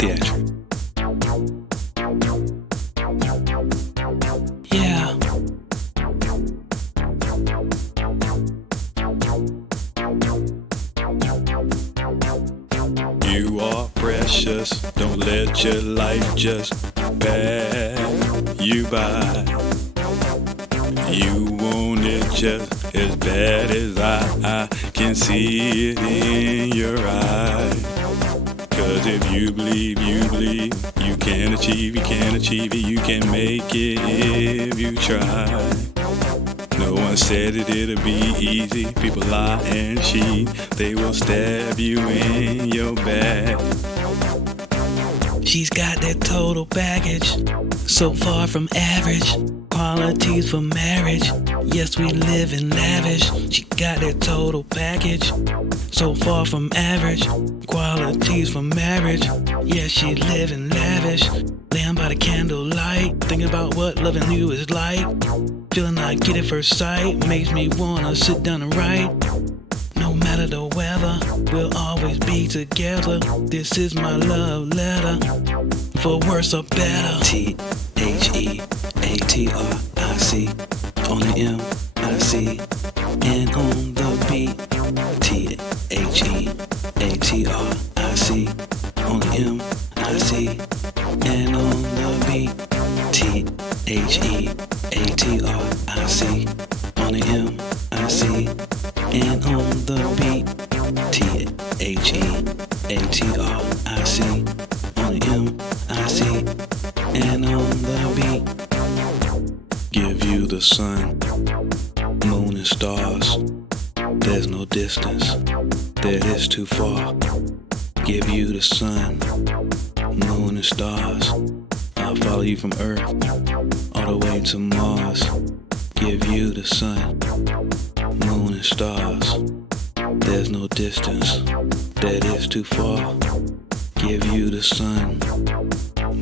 theatric. Yeah. You are precious, don't let your life just pass you by. You want it just as bad as I can see it in your eyes. Cause if you believe, you can achieve it, you can make it if you try. No one said it'll be easy, people lie and cheat, they will stab you in your back. She's got that total baggage, so far from average, qualities for marriage, yes we live in lavish. She got that total package, so far from average, qualities for marriage, yes she live in lavish. Laying by the candlelight, thinking about what loving you is like. Feeling like get at first sight, makes me wanna sit down and write. No matter the weather, we'll always be together. This is my love letter, for worse or better. Theatric, on the MIC, and on the beat. Theatric, on the MIC, and on the beat. Theatric, on the MIC, and on the beat. Theatric, on the MIC, and on the beat. Give you the sun, moon and stars. There's no distance that is too far. Give you the sun, moon and stars. I'll follow you from Earth all the way to Mars. Give you the sun, moon and stars. There's no distance that is too far. Give you the sun,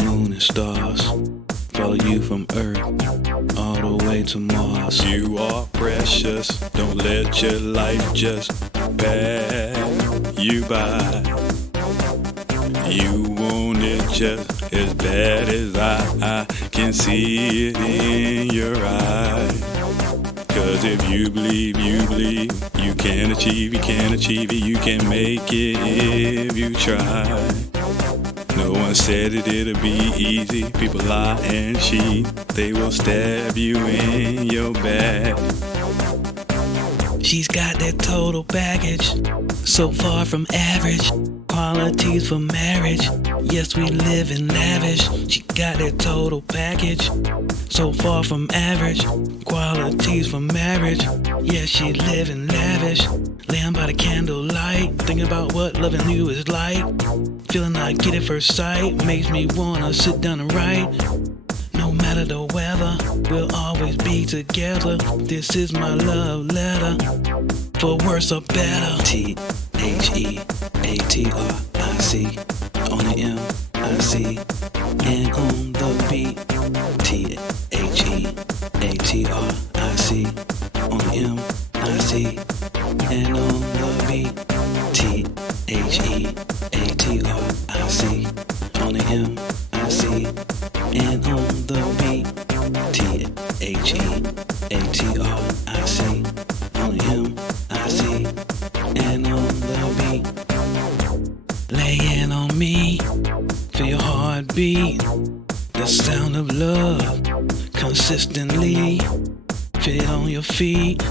moon and stars. Follow you from Earth all the way to Mars. You are precious, don't let your life just pass you by. You want it just as bad as I can see it in your eyes. Cause if you believe, you can achieve it, you can make it if you try. No one said it'll be easy, people lie and cheat, they will stab you in your back. She's got that total baggage, so far from average, qualities for marriage, yes we live in lavish. She got that total package, so far from average, qualities for marriage, yes she live in lavish. Laying by the candlelight, thinking about what loving you is like. Feeling like get at first sight, makes me wanna sit down and write. No matter the weather, we'll always be together. This is my love letter, for worse or better. Theatric, on the MIC, and on the beat. Theatric, on the MIC, and on the beat. Theatric, on the MIC, and on the beat. Theatric, on the MIC, and on the beat. Laying on me, feel your heartbeat, the sound of love, consistently. Feel it on your feet,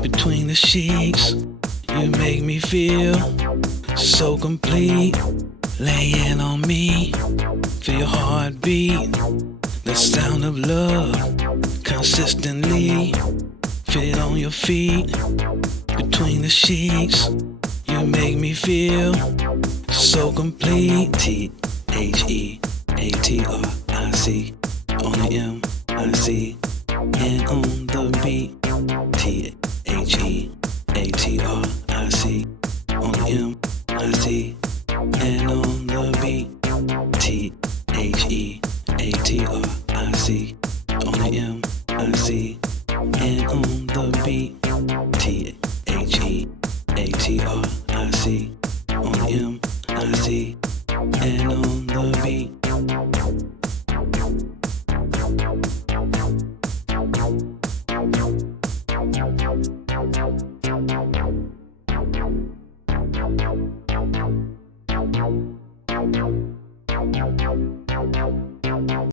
between the sheets. You make me feel so complete. Laying on me, feel your heartbeat, the sound of love, consistently. Feel it on your feet, between the sheets. You make me feel so complete. Theatric, on the MIC, and on the beat. Theatric, on the MIC, and on the beat. Theatric, on the MIC, and on the beat. Theatric, on the MIC, and on the beat.